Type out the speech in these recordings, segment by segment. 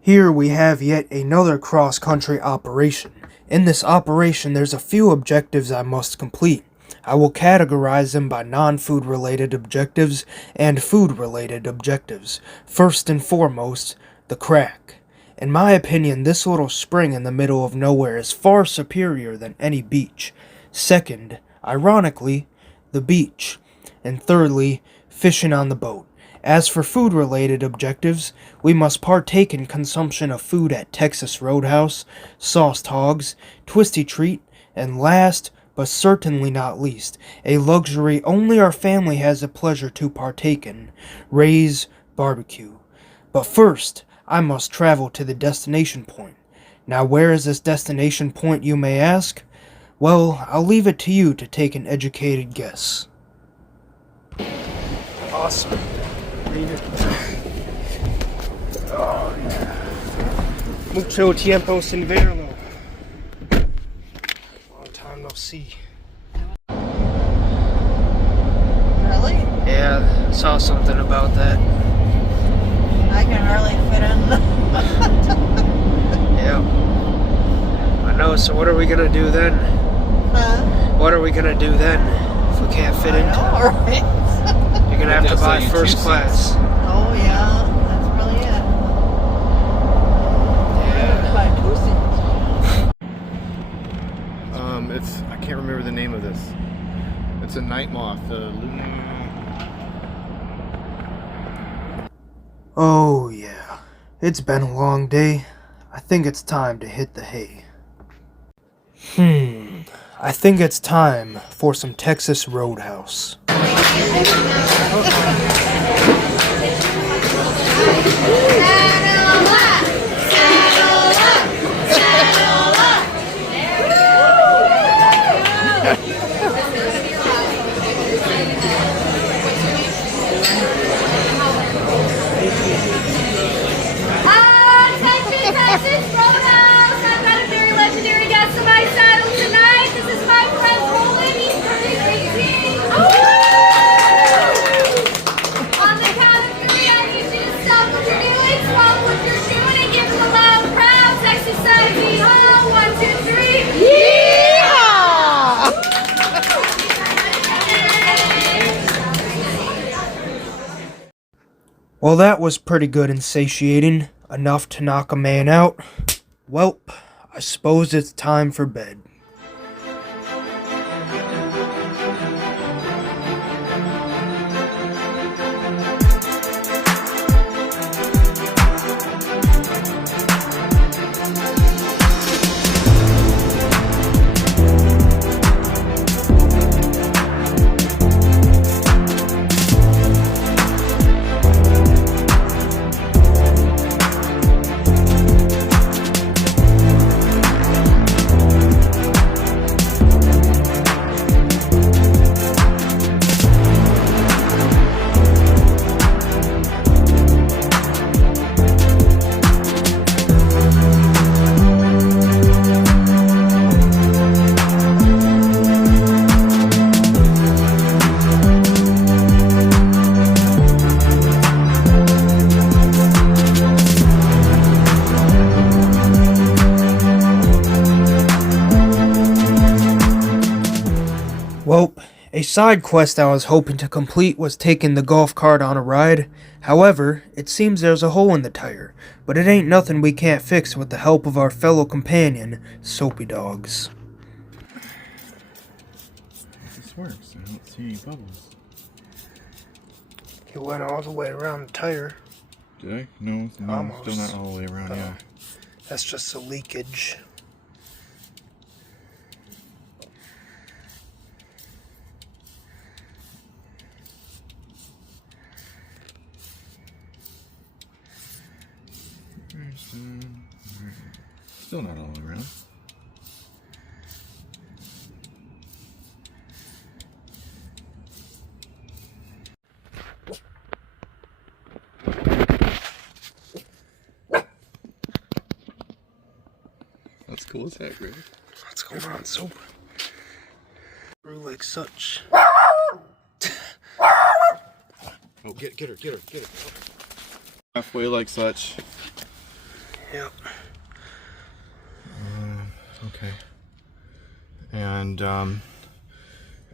Here we have yet another cross-country operation. In this operation, there's a few objectives I must complete. I will categorize them by non-food related objectives and food-related objectives. First and foremost, the crack. In my opinion, this little spring in the middle of nowhere is far superior than any beach. Second, ironically, the beach. And thirdly, fishing on the boat. As for food-related objectives, we must partake in consumption of food at Texas Roadhouse, Sauced Hogs, Twisty Treat, and last, but certainly not least, a luxury only our family has the pleasure to partake in, Ray's Barbecue. But first, I must travel to the destination point. Now where is this destination point, you may ask? Well, I'll leave it to you to take an educated guess. Awesome. Oh, yeah. Mucho tiempo sin verlo. Long time no see. Really? Yeah, I saw something about that. I can hardly fit in. Yeah. I know, so what are we gonna do then? Huh? What are we gonna do then if we can't fit into it? Right? You're gonna have to buy first class. Oh yeah, that's really it. Yeah. Buy 2 seats. I can't remember the name of this. It's a night moth. Oh yeah, it's been a long day. I think it's time to hit the hay. I think it's time for some Texas Roadhouse. Texas Roadhouse. I've got a very legendary guest in my saddle tonight. This is my friend Roland. He's very crazy. On the count of 3, I need you to stop what you're doing, swallow what you're doing, and give him a loud, proud Texas side. Yeehaw! 1, 2, 3. Yeehaw! Well, that was pretty good and satiating. Enough to knock a man out. Welp, I suppose it's time for bed. Well, a side quest I was hoping to complete was taking the golf cart on a ride. However, it seems there's a hole in the tire, but it ain't nothing we can't fix with the help of our fellow companion, Soapy Dogs. This works. I don't see any bubbles. You went all the way around the tire. Did I? No, Almost. Still not all the way around, yeah. That's just a leakage. piston. Still not all around. That's cool as heck, Greg. What's going on, sober? Brew like such. Oh, get her. Halfway like such. Yep. Okay. And I'm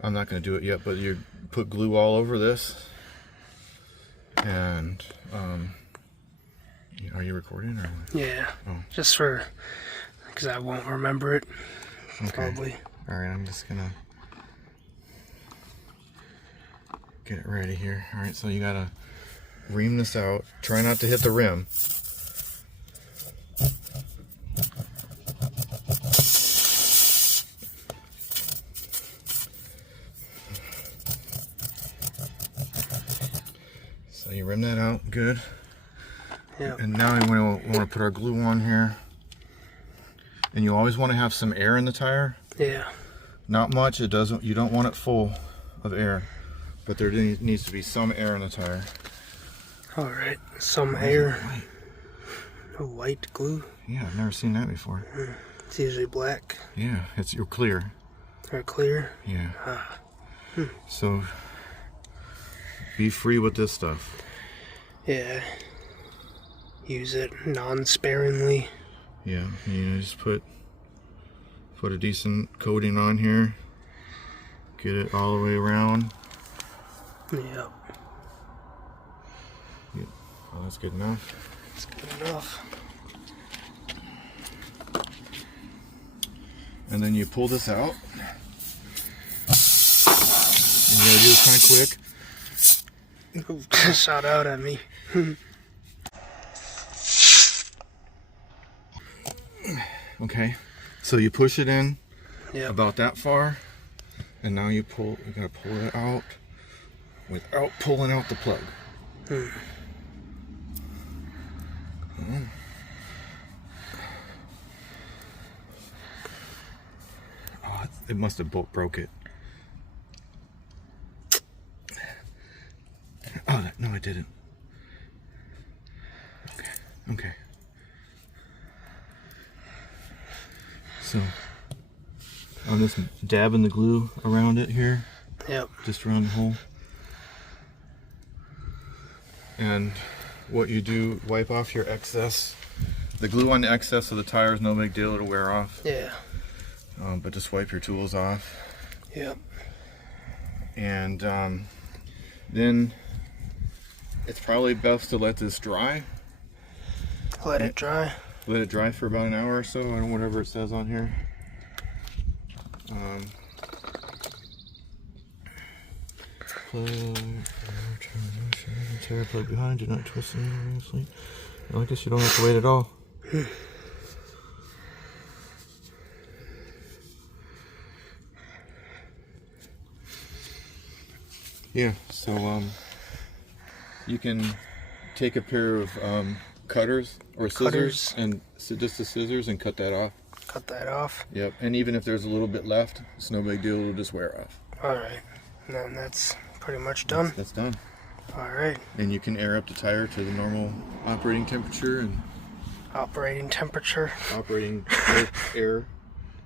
not going to do it yet, but you put glue all over this. And are you recording or what? Yeah. Oh. Just for, because I won't remember it. Okay. Probably. All right, I'm just gonna get it ready here. All right, so you gotta ream this out. Try not to hit the rim. So you rim that out, good. Yeah. And now we want to put our glue on here. And you always want to have some air in the tire. Yeah. Not much. It doesn't. You don't want it full of air, but there needs to be some air in the tire. All right. Some air. A white glue. Yeah, I've never seen that before. It's usually black Yeah, you're clear. or clear. Yeah. So be free with this stuff. Yeah. Use it non-sparingly. Yeah, you just put a decent coating on here. Get it all the way around. Yep. Oh, that's good enough. That's good enough. And then you pull this out. And you gotta do this kind of quick. Shot out at me. Okay, so you push it in Yep. about that far, and now you gotta pull it out without pulling out the plug. Oh, it must have broke it. Oh, no, it didn't. Okay. So, I'm just dabbing the glue around it here, Yep. just around the hole. And what you do, wipe off your excess. The glue on the excess of the tire is no big deal, it'll wear off. Yeah. But just wipe your tools off. Yep. And then it's probably best to let this dry. Let it dry. Let it dry for about an hour or so, or whatever it says on here. Tire plug behind, do not twist it. Well, I guess you don't have to wait at all. Yeah, so you can take a pair of cutters or scissors, and just the scissors, and cut that off. Cut that off. Yep, and even if there's a little bit left, it's no big deal, it'll just wear off. Alright. And then that's pretty much done. That's done. Alright. And you can air up the tire to the normal operating temperature and Operating temperature. operating air.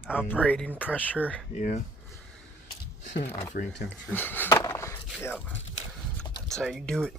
Operating pressure. Yeah. Operating temperature. Yep. That's how you do it.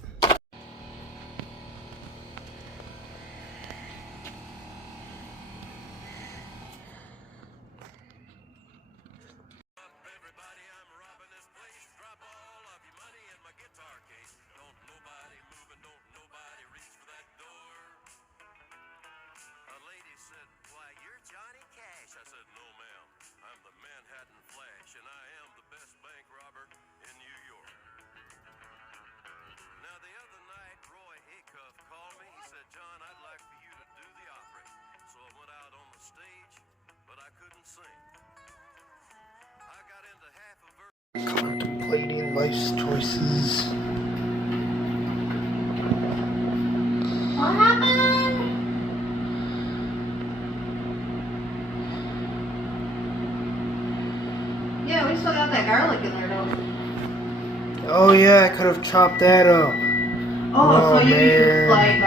I said, no, ma'am. I'm the Manhattan Flash, and I am the best bank robber in New York. Now, the other night, Roy Acuff called me. He said, John, I'd like for you to do the opera. So I went out on the stage, but I couldn't sing. I got into half a verse. Contemplating life's choices. What happened? garlic in there, don't you? Oh yeah, I could have chopped that up. Oh, so you man. use like,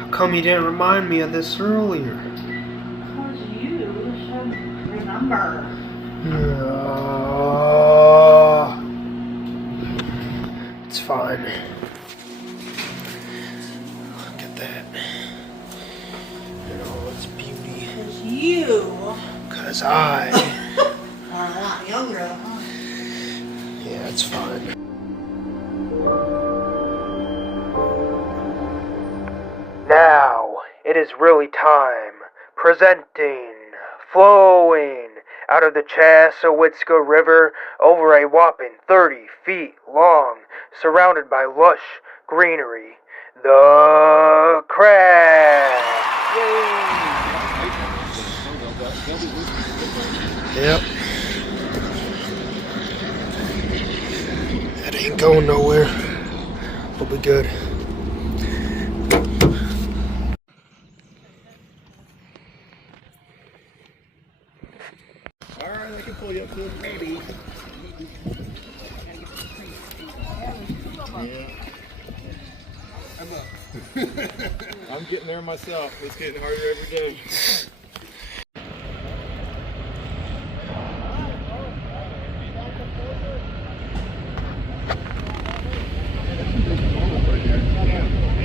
How come you didn't remind me of this earlier? because you should remember. It's fine. Look at that. In all its beauty. Because you Cause I... are a lot younger than us. Yeah, it's fine. Now, it is really time. Presenting, flowing out of the Chassahowitzka River over a whopping 30 feet long, surrounded by lush greenery, the crab. Yep. That ain't going nowhere. We'll be good. Alright, I can pull you up to it, maybe. Yeah. I'm getting there myself. It's getting harder every day.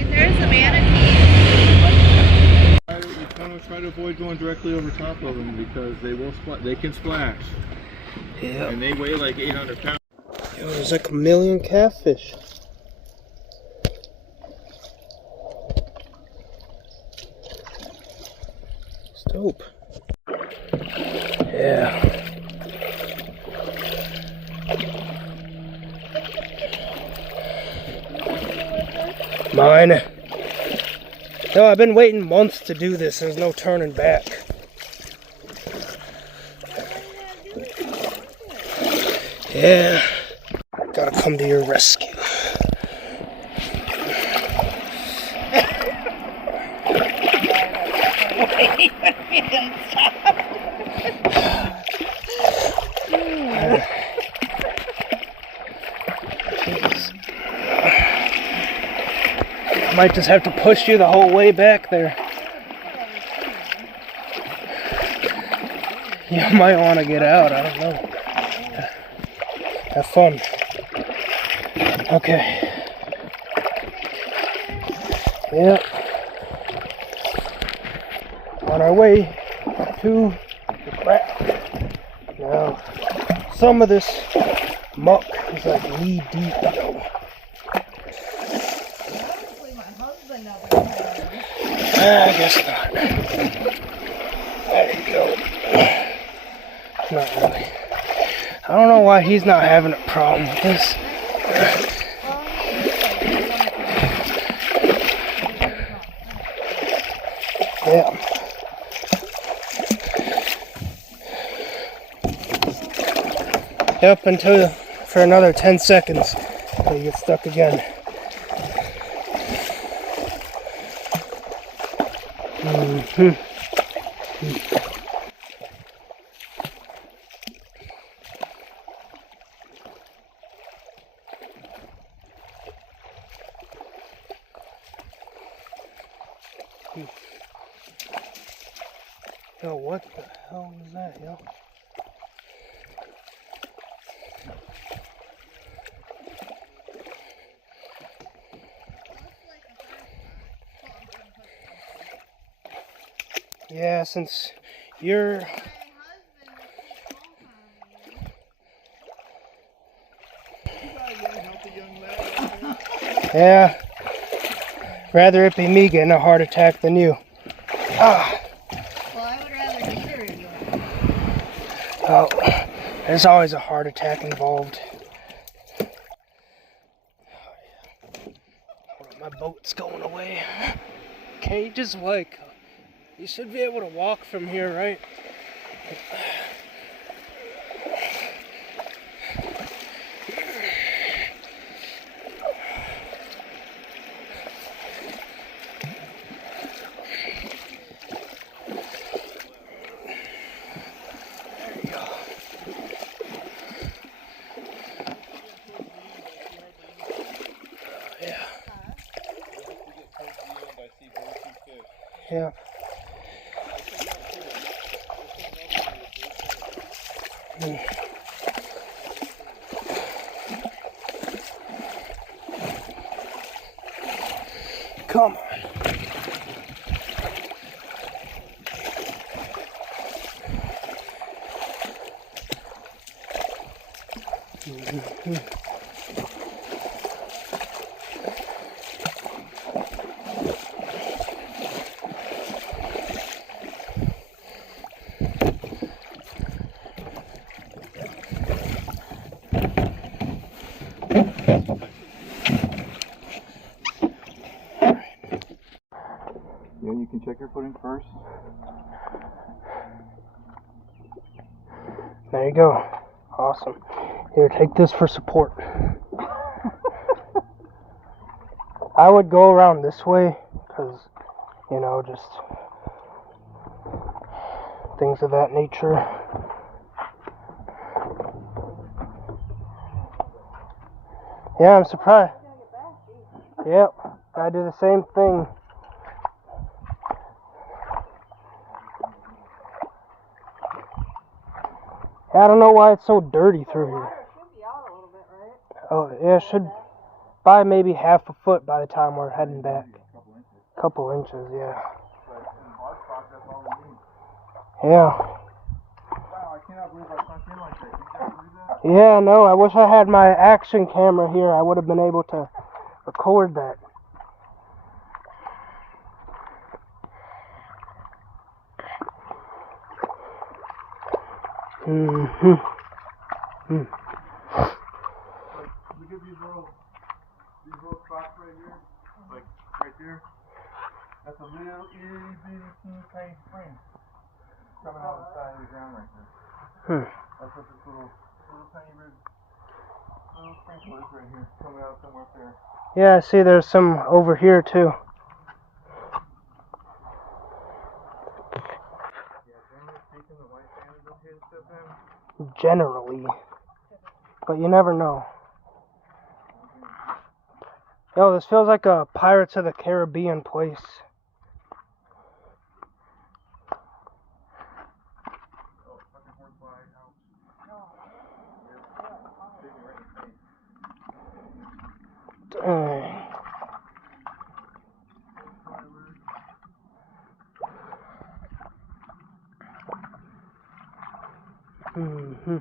There's a manatee. You kind of try to avoid going directly over top of them because they will they can splash. Yeah. And they weigh like 800 pounds. Yo, there's like a million catfish. It's dope. Yeah. Mine. No, I've been waiting months to do this. There's no turning back. Yeah. Gotta come to your rescue. I might just have to push you the whole way back there. You might want to get out, I don't know. Have fun. Okay. Yep. On our way to the crap. Now, some of this muck is like knee deep though. I guess not. There you go. Not really. I don't know why he's not having a problem with this. Yeah. Yep, until for another 10 seconds until you get stuck again. Yo, what the hell was that, yo? Yeah, since you're... Yeah. Rather it be me getting a heart attack than you. Ah. Well, I would rather neither of you. Oh, there's always a heart attack involved. Hold on, my boat's going away. Okay, just like... You should be able to walk from here, right? There you go. Yeah. Come on. Yeah, you can check your footing first. There you go. Awesome. Here, take this for support. I would go around this way because, you know, just things of that nature. Yeah, I'm surprised. Yep, I do the same thing. I don't know why it's so dirty through here. Oh, yeah, it should by maybe half a foot by the time we're heading back. Couple inches, yeah. Yeah. Wow, I cannot believe I sunk in like that. Can you guys believe that? Yeah, no, I wish I had my action camera here. I would have been able to record that. Mm-hmm. Look at these little spots right here, like right there. That's a little itty bitty teeny tiny spring coming out of the side of the ground right there. That's what this little tiny little sprinkler is right here, coming out somewhere up there. Yeah, I see there's some over here too. Yeah, generally speaking, the white sand is okay to step in. Generally. But you never know. Yo, this feels like a Pirates of the Caribbean place. Oh, fucking horsefly, ouch. Yep. Bit me right in the face. Dang. Mm-hmm.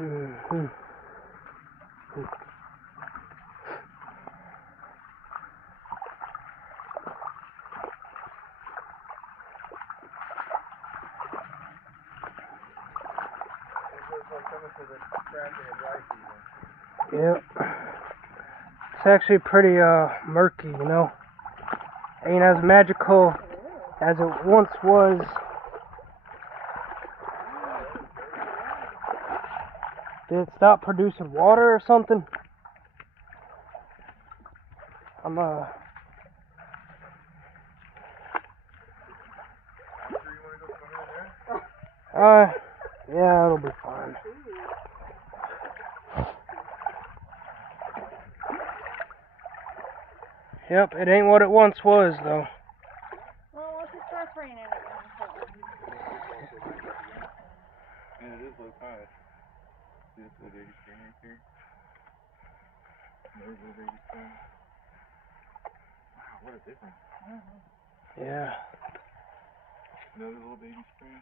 Mm-hmm. Yep. It's actually pretty murky, you know. Ain't as magical as it once was. Did it stop producing water or something? I'm yeah, it'll be fine. Yep, it ain't what it once was, though. Well, once it starts raining, it's And it is low tide. See this little baby spring right here? Another little baby spring. Wow, what a difference. Yeah. Another little baby spring.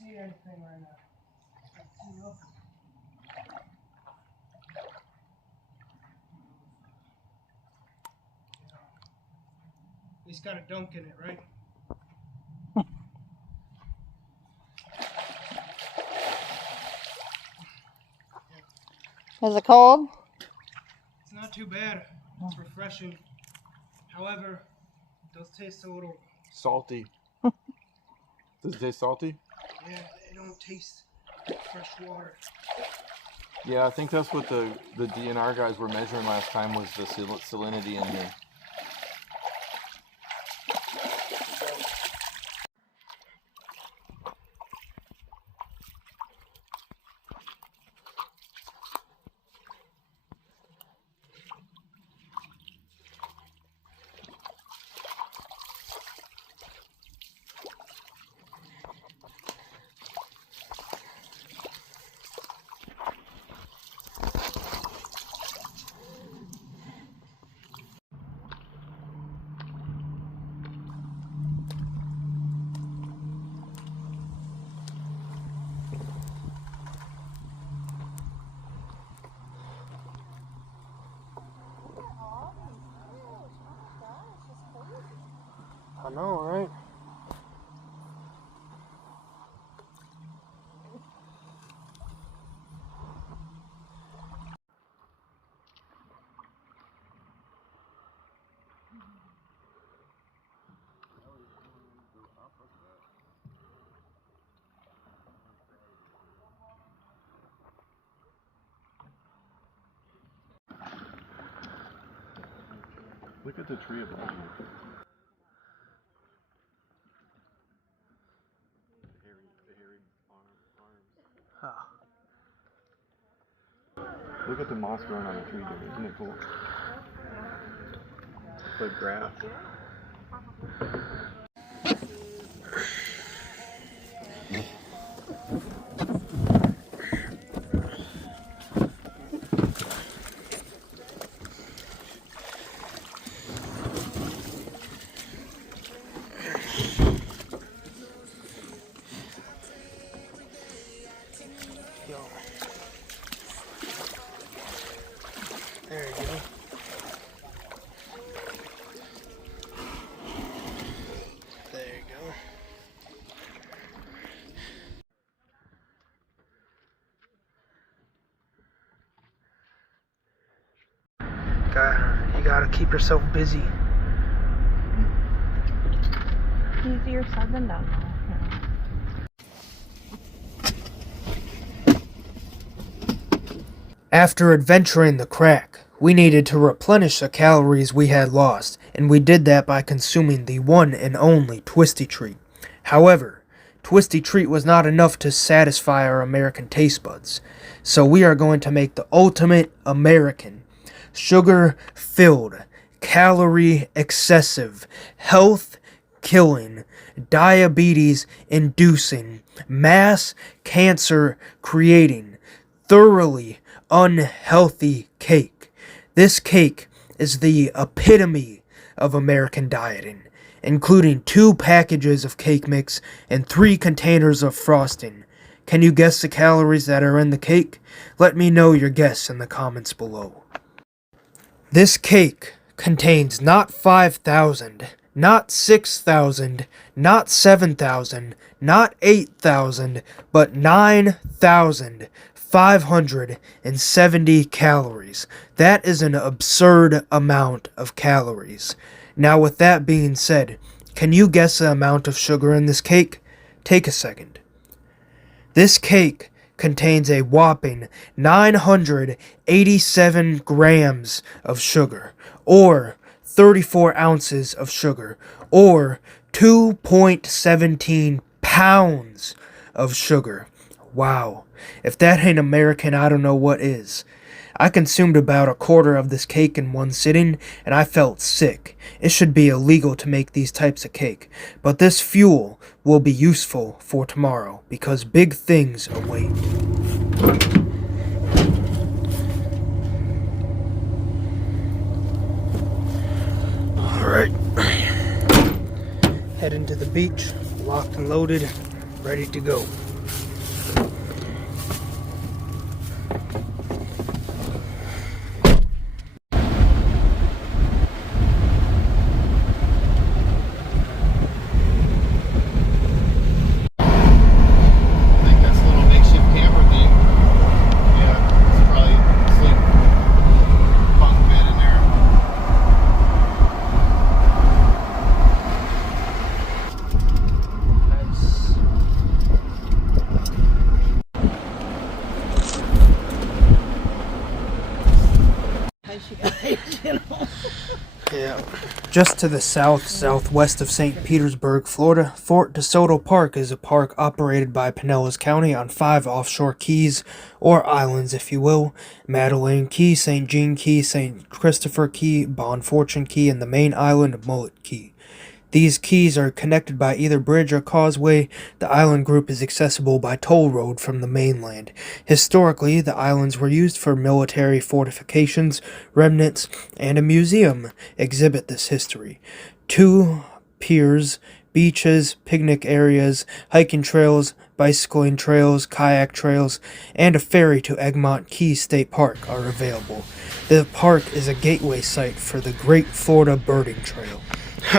see anything right now. He's got a dunk in it, right? Is it cold? It's not too bad. It's refreshing. However, it does taste a little... Salty. Does it taste salty? Yeah, it don't taste like fresh water. Yeah, I think that's what the DNR guys were measuring last time, was the salinity in here. I know, right? Look at the tree above you. The hairy arms. Look at the moss growing on the tree, dude. Isn't it cool? It's like grass. There you go. There you go. You gotta keep yourself busy. Easier said than done. After adventuring the crack, we needed to replenish the calories we had lost, and we did that by consuming the one and only Twisty Treat. However, Twisty Treat was not enough to satisfy our American taste buds, so we are going to make the ultimate American, sugar-filled, calorie-excessive, health-killing, diabetes-inducing, mass cancer-creating, thoroughly unhealthy cake. This cake is the epitome of American dieting, including 2 packages of cake mix and 3 containers of frosting. Can you guess the calories that are in the cake? Let me know your guess in the comments below. This cake contains not 5,000, not 6,000, not 7,000, not 8,000, but 9,570 calories. That is an absurd amount of calories. Now, with that being said, can you guess the amount of sugar in this cake? Take a second. This cake contains a whopping 987 grams of sugar, or 34 ounces of sugar, or 2.17 pounds of sugar. Wow. If that ain't American, I don't know what is. I consumed about a quarter of this cake in one sitting, and I felt sick. It should be illegal to make these types of cake, but this fuel will be useful for tomorrow, because big things await. Alright. Heading to the beach, locked and loaded, ready to go. Just to the southwest of St. Petersburg, Florida, Fort DeSoto Park is a park operated by Pinellas County on 5 offshore keys, or islands if you will: Madeline Key, St. Jean Key, St. Christopher Key, Bon Fortune Key, and the main island of Mullet Key. These keys are connected by either bridge or causeway. The island group is accessible by toll road from the mainland. Historically, the islands were used for military fortifications, remnants, and a museum exhibit this history. 2 piers, beaches, picnic areas, hiking trails, bicycling trails, kayak trails, and a ferry to Egmont Key State Park are available. The park is a gateway site for the Great Florida Birding Trail. No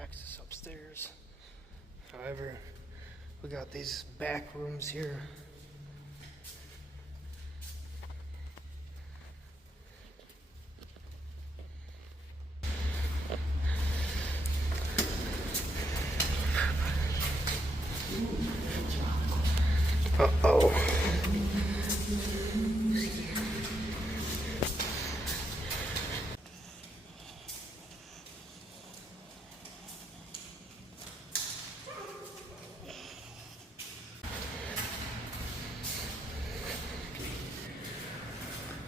access upstairs. However, we got these back rooms here. Uh-oh.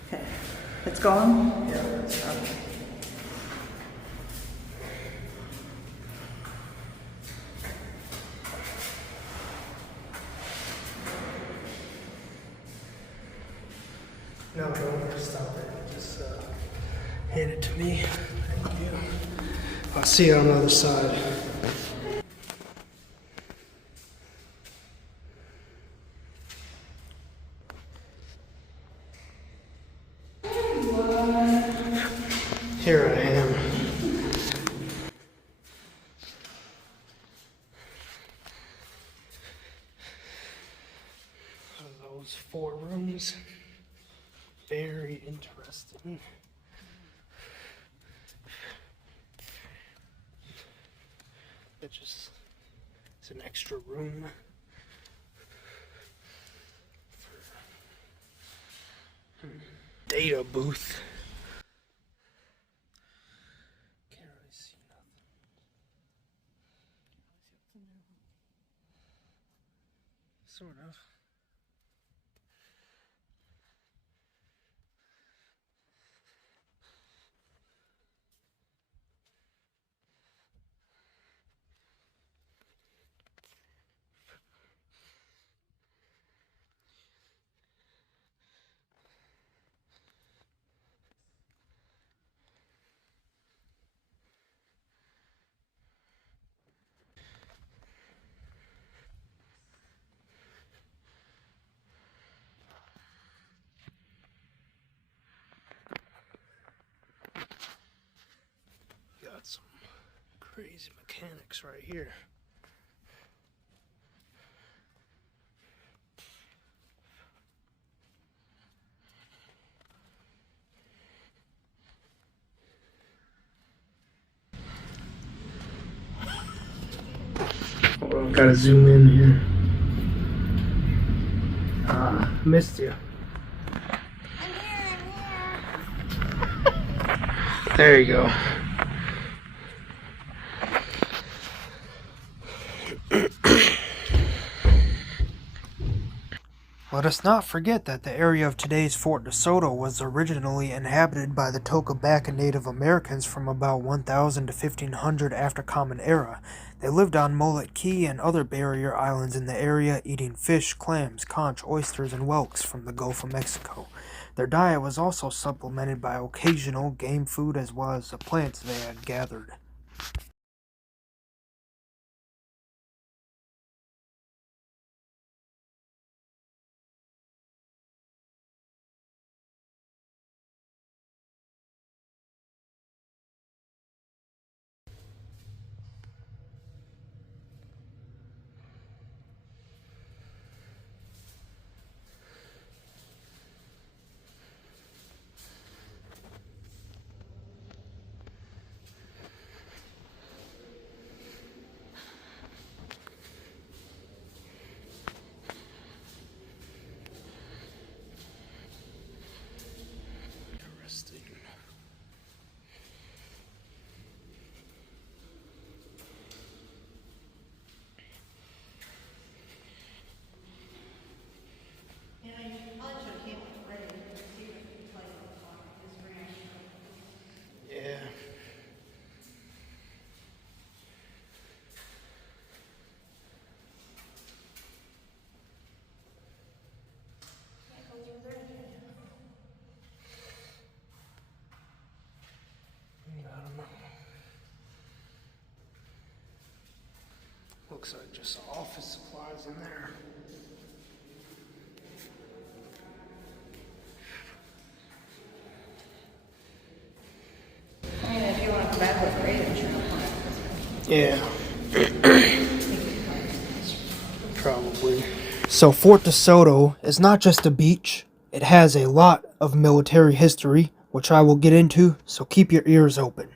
Okay, it's going? Yeah, that's right. No, don't stop it. Just hand it to me. Thank you. I'll see you on the other side. Here I am. Those 4 rooms. Very interesting. It's an extra room. Data booth. Can't really see nothing. Sort of. Got some crazy mechanics right here. Hold on, gotta zoom in here. Missed you. There you go. Let us not forget that the area of today's Fort DeSoto was originally inhabited by the Tocobaca Native Americans from about 1000 to 1500 after Common Era. They lived on Mullet Key and other barrier islands in the area, eating fish, clams, conch, oysters, and whelks from the Gulf of Mexico. Their diet was also supplemented by occasional game food as well as the plants they had gathered. Looks like just office supplies in there. I mean, if you want to come back with great insurance. Yeah. Probably. So Fort DeSoto is not just a beach, it has a lot of military history, which I will get into, so keep your ears open.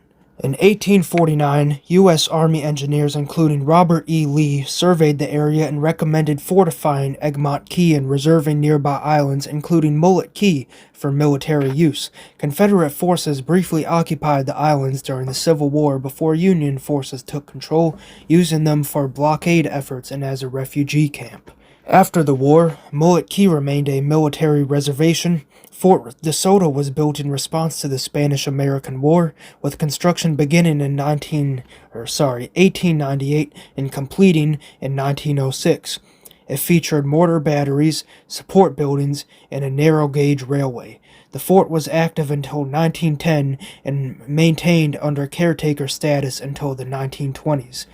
In 1849, U.S. Army engineers including Robert E. Lee surveyed the area and recommended fortifying Egmont Key and reserving nearby islands including Mullet Key for military use. Confederate forces briefly occupied the islands during the Civil War before Union forces took control, using them for blockade efforts and as a refugee camp. After the war, Mullet Key remained a military reservation. Fort DeSoto was built in response to the Spanish-American War, with construction beginning in 1898 and completing in 1906. It featured mortar batteries, support buildings, and a narrow-gauge railway. The fort was active until 1910 and maintained under caretaker status until the 1920s,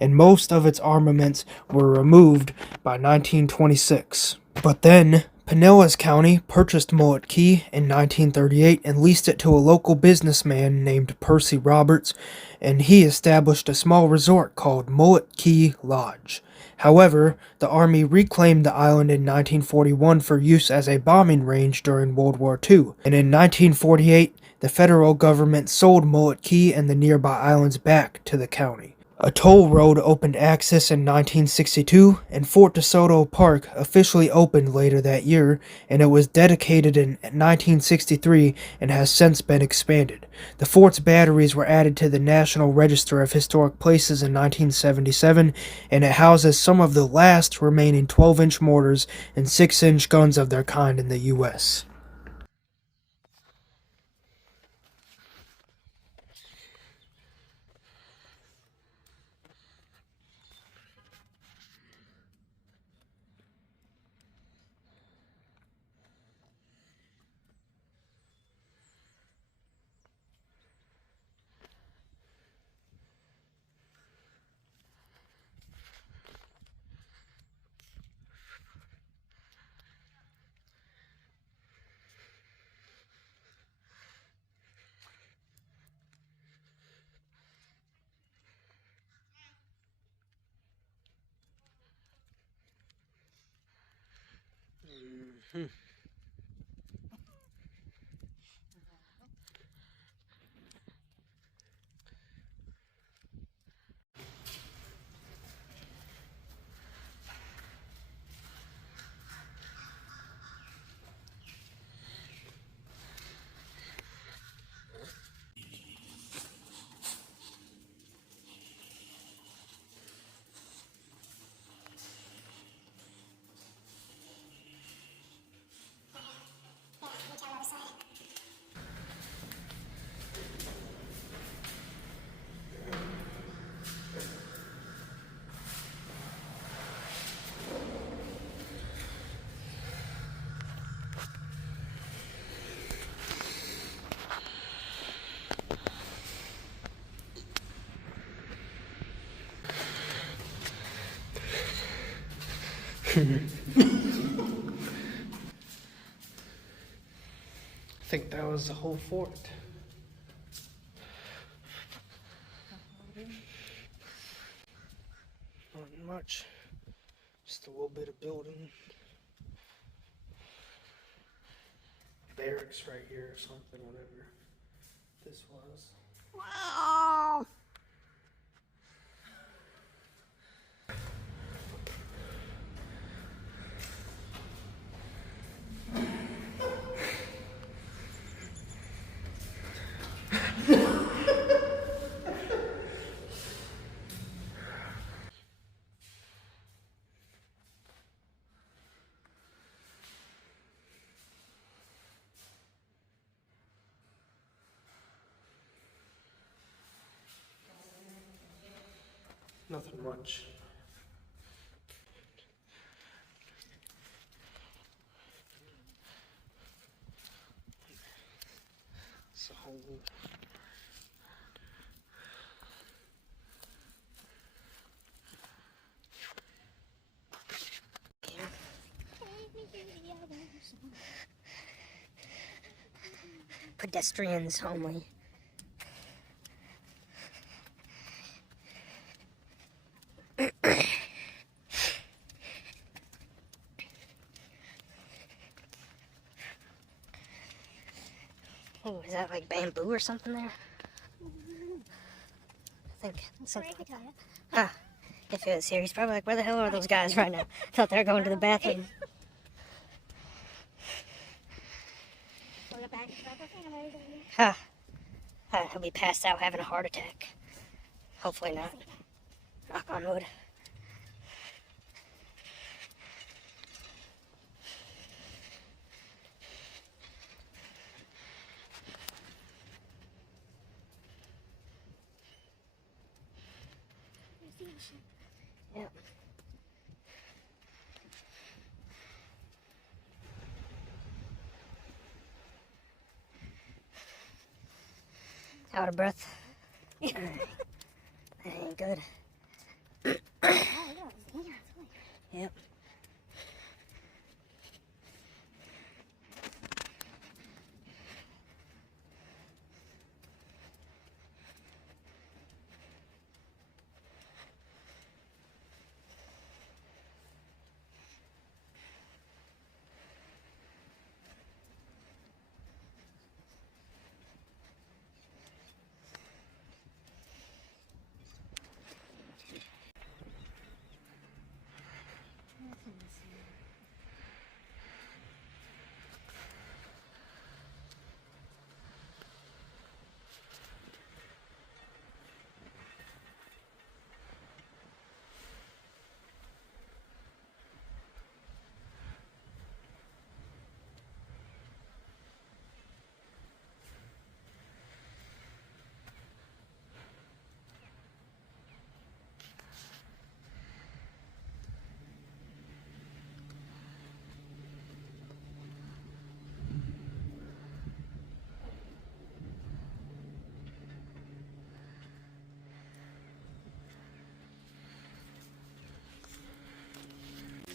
and most of its armaments were removed by 1926. But then, Pinellas County purchased Mullet Key in 1938 and leased it to a local businessman named Percy Roberts, and he established a small resort called Mullet Key Lodge. However, the Army reclaimed the island in 1941 for use as a bombing range during World War II, and in 1948, the federal government sold Mullet Key and the nearby islands back to the county. A toll road opened access in 1962, and Fort DeSoto Park officially opened later that year, and it was dedicated in 1963 and has since been expanded. The fort's batteries were added to the National Register of Historic Places in 1977, and it houses some of the last remaining 12-inch mortars and 6-inch guns of their kind in the U.S. I think that was the whole fort. Not much. Just a little bit of building. Barracks right here or something, whatever this was. Wow! Nothing much. It's a whole Pedestrians only. Oh, is that like bamboo or something there? I think something like that. Ah, if he was here, he's probably like, where the hell are those guys right now? Thought they were going to the bathroom. Ha. He'll be passed out having a heart attack. Hopefully not. Knock on wood. Yep. Out of breath. That ain't good. Yep.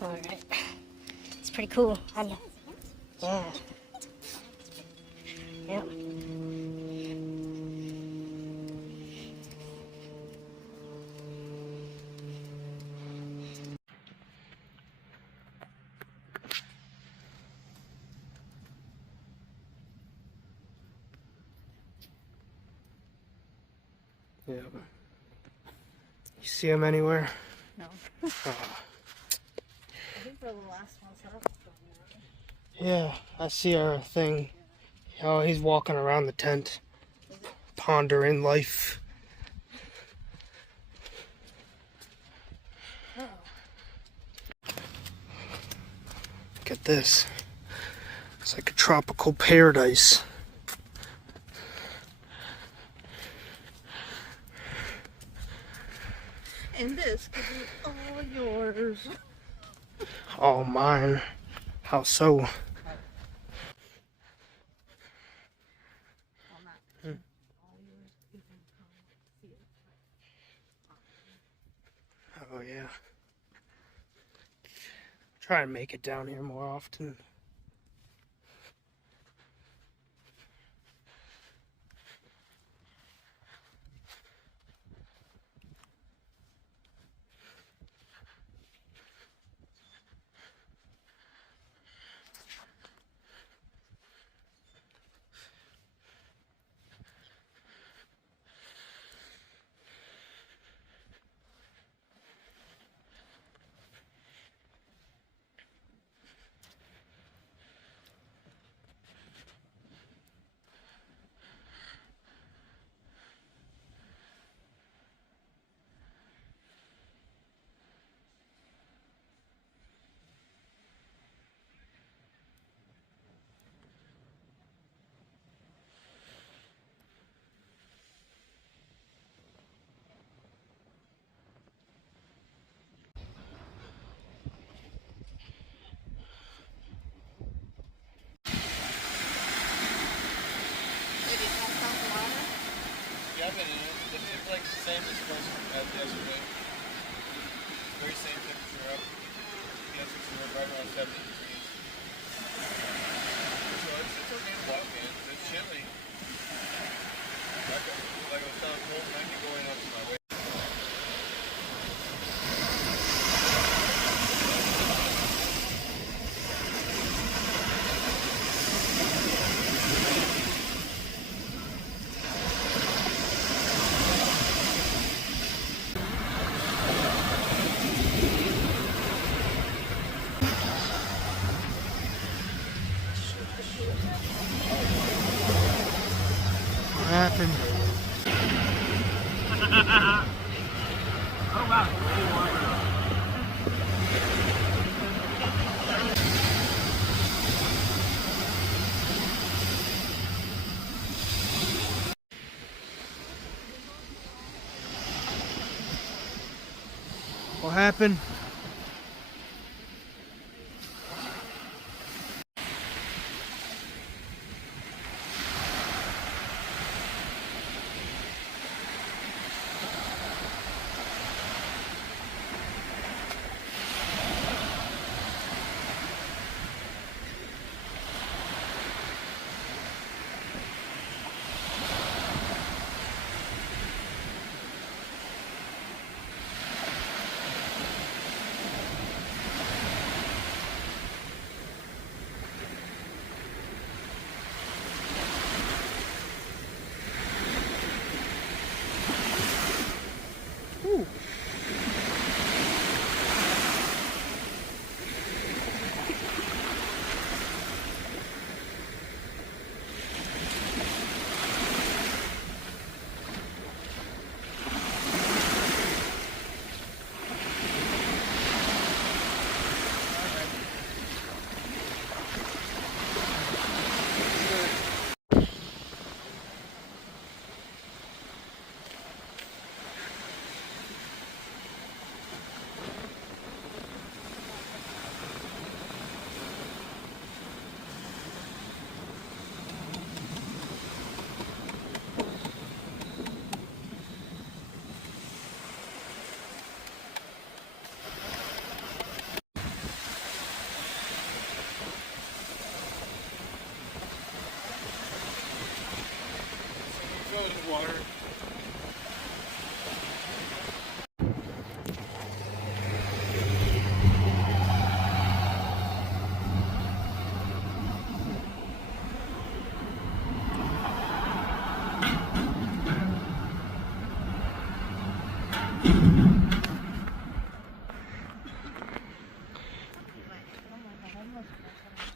Alright. It's pretty cool. Yeah. Yep. Yeah. You see him anywhere? No. Oh. I think they're the last ones up. Yeah, I see our thing. Oh, he's walking around the tent, pondering life. Look at this. It's like a tropical paradise. And this could be all yours. All mine. How so? Oh yeah. Try and make it down here more often. Yeah, I've been in it. It's like the same as yesterday. Very same temperature up. Yes, it's right around 70 degrees. happened? What happened? Water.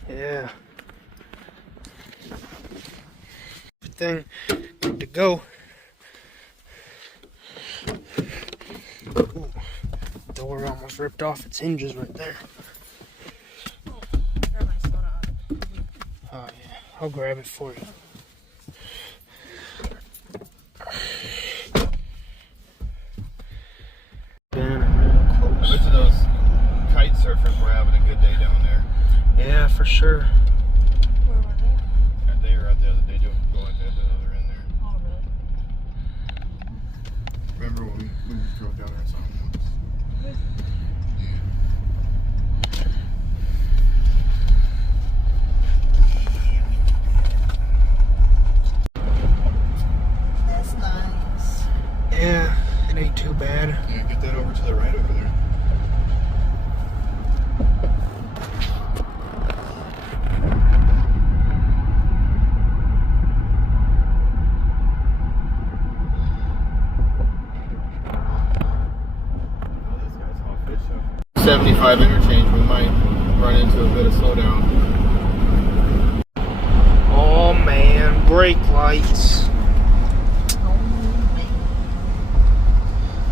Yeah. Everything good to go. Ooh, door almost ripped off its hinges right there. Oh yeah, I'll grab it for you. I bet you those kite surfers were having a good day down there. Yeah, for sure. Where were they? They were out there. They do go like that. They're in there. Oh, really? Remember when we drove down there and saw them? That's nice. Yeah, it ain't too bad. Yeah, get that over to the right over there. Oh, this guy's all fish up. 75 interchange, we might run into a bit of slowdown. Oh man, brake lights.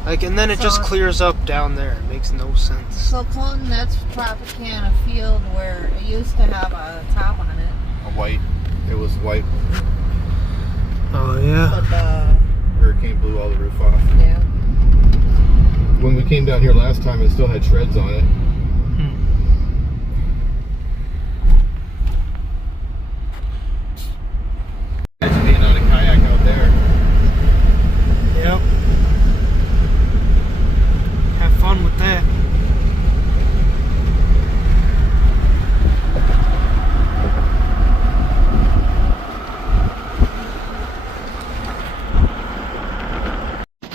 Like, and then it just clears up down there. It makes no sense. So, Clinton, that's Tropicana Field where it used to have a top on it. A white. It was white. Oh yeah. But the, Hurricane blew all the roof off. yeah. When we came down here last time, it still had shreds on it. Imagine being on a kayak out there. Yep. Have fun with that.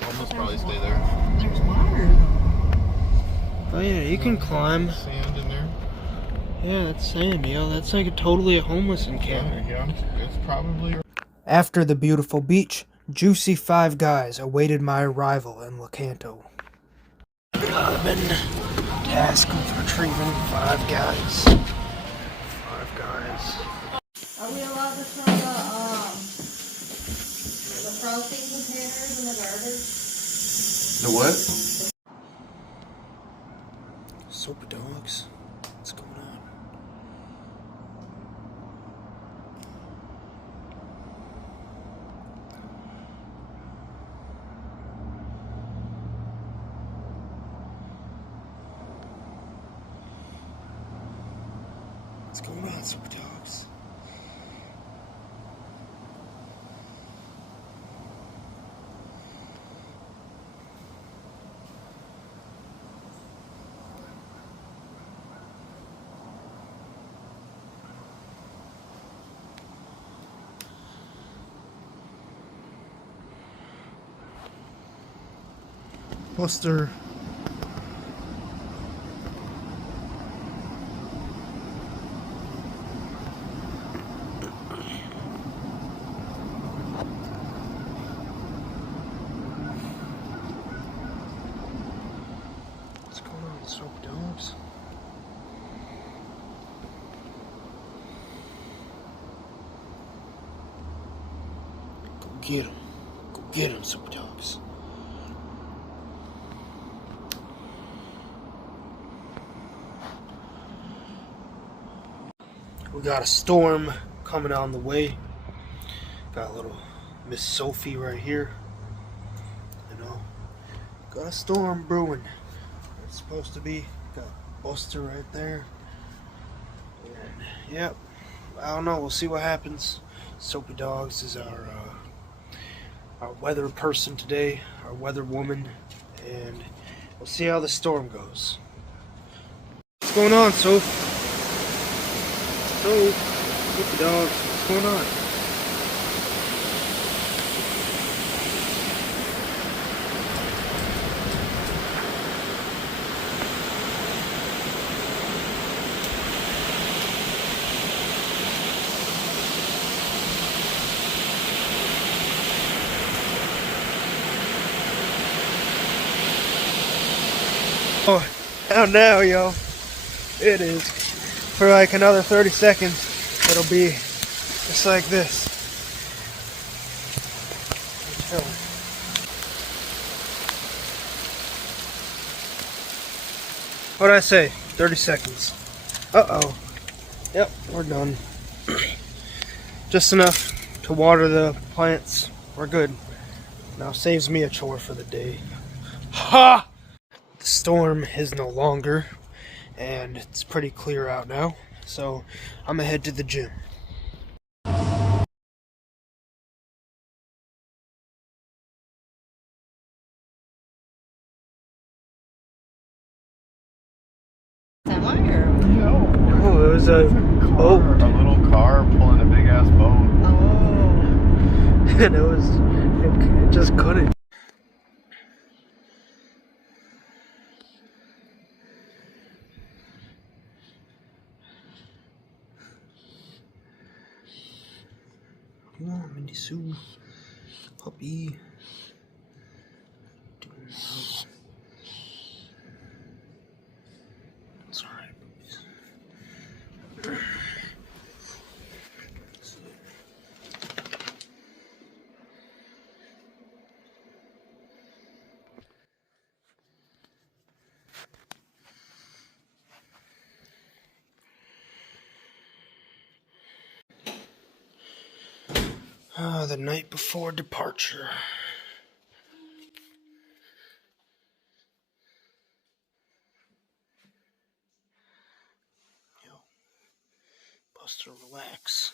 Almost probably stay there. There's water. Oh yeah, you can climb. Sand in there. Yeah, that's sand, yo. That's like totally a homeless encampment. Yeah, it's probably. After the beautiful beach, juicy 5 guys awaited my arrival in Lecanto. I've been tasked with retrieving 5 guys. 5 guys. Are we allowed to turn the The what? Soapy dogs. What's going on? What's going on, Soapy dogs? Buster. What's going on, Soapy dogs? Go get him. Go get him, Soapy dogs. We got a storm coming on the way. Got a little Miss Sophie right here. You know, got a storm brewing. It's supposed to be. Got Buster right there. And, yep. I don't know. We'll see what happens. Soapy Dogs is our weather person today, our weather woman, and we'll see how the storm goes. What's going on, Soph? Soapy Dogs, what's going on? Oh, down now, yo. It is. For like another 30 seconds, it'll be just like this. What'd I say? 30 seconds. Uh-oh. Yep, we're done. Just enough to water the plants. We're good. Now saves me a chore for the day. Ha! The storm is no longer, and it's pretty clear out now, so I'm gonna head to the gym. Semi or? Oh, it was a boat. A little car pulling a big ass boat. Oh. And it just couldn't. Come on, Mindy Sue. Puppy. Doing well. It's alright, puppies. The night before departure. Yo, Buster, relax.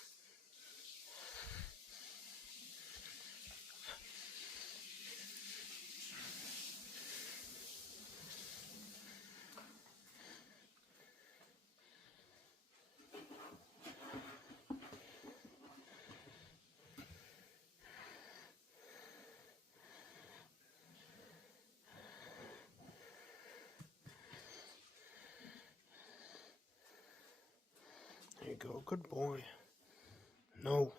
There you go, good boy. No.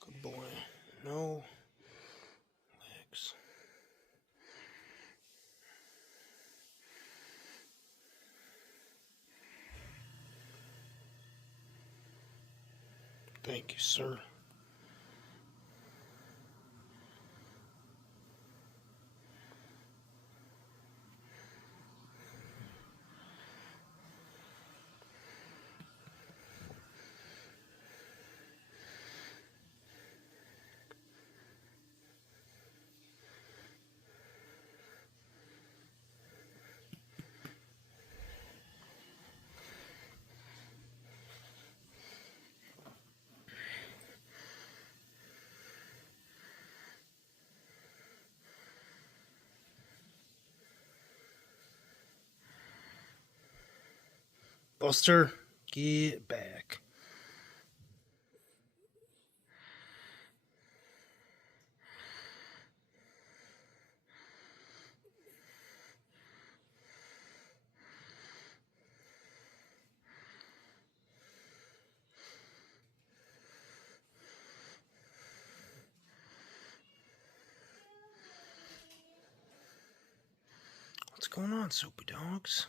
Good boy. No. Legs. Thank you, sir. Buster, get back. What's going on, Soapy Dogs?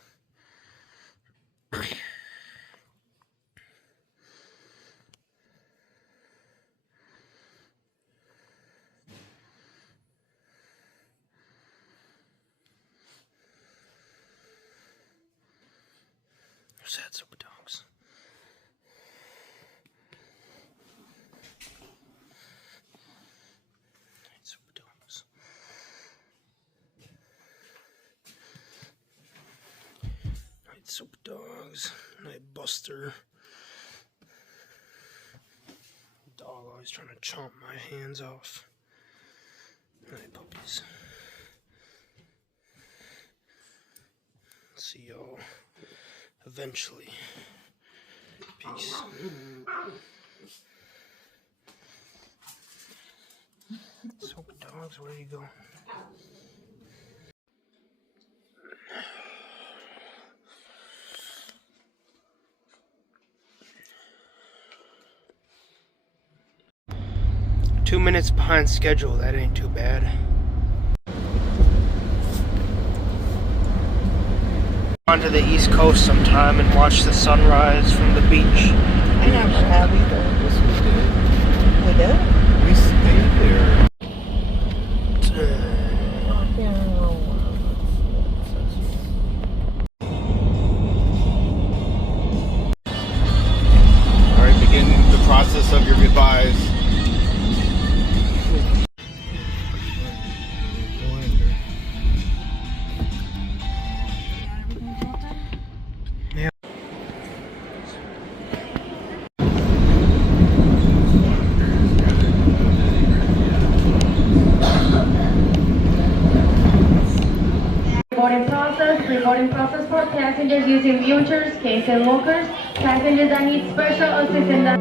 Who's that, Soapy Dogs? Soapy Dogs. Night, Soapy Dogs. Night, Buster. Dog always trying to chomp my hands off. Night, puppies. See y'all eventually. Peace. Soapy Dogs, where you go? Two minutes behind schedule, that ain't too bad. Onto the East Coast sometime and watch the sunrise from the beach. I never have either. Yes, we did. We did? We stayed there. All right, begin the process of your goodbyes. Boarding process for passengers using wheelchairs, canes, and walkers, passengers that need special assistance.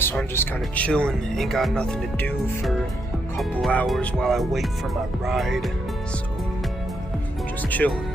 So I'm just kind of chilling, ain't got nothing to do for a couple hours while I wait for my ride, so just chilling.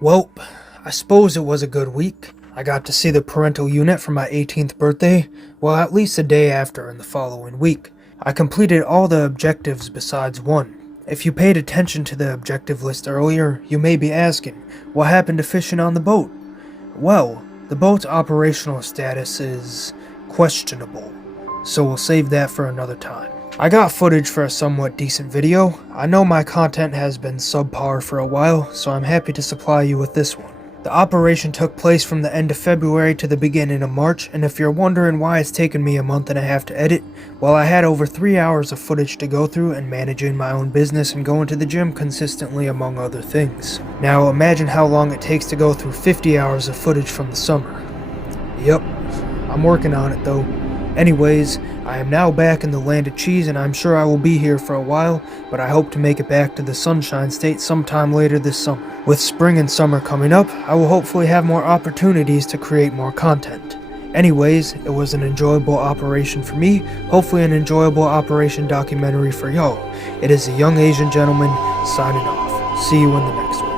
Welp, I suppose it was a good week. I got to see the parental unit for my 18th birthday, well, at least a day after in the following week. I completed all the objectives besides one. If you paid attention to the objective list earlier, you may be asking, what happened to fishing on the boat? Well, the boat's operational status is questionable, so we'll save that for another time. I got footage for a somewhat decent video. I know my content has been subpar for a while, so I'm happy to supply you with this one. The operation took place from the end of February to the beginning of March, and if you're wondering why it's taken me a month and a half to edit, well, I had over 3 hours of footage to go through and managing my own business and going to the gym consistently, among other things. Now imagine how long it takes to go through 50 hours of footage from the summer. Yep, I'm working on it though. Anyways, I am now back in the land of cheese, and I'm sure I will be here for a while, but I hope to make it back to the Sunshine State sometime later this summer. With spring and summer coming up, I will hopefully have more opportunities to create more content. Anyways, it was an enjoyable operation for me, hopefully an enjoyable operation documentary for y'all. It is a young Asian gentleman signing off. See you in the next one.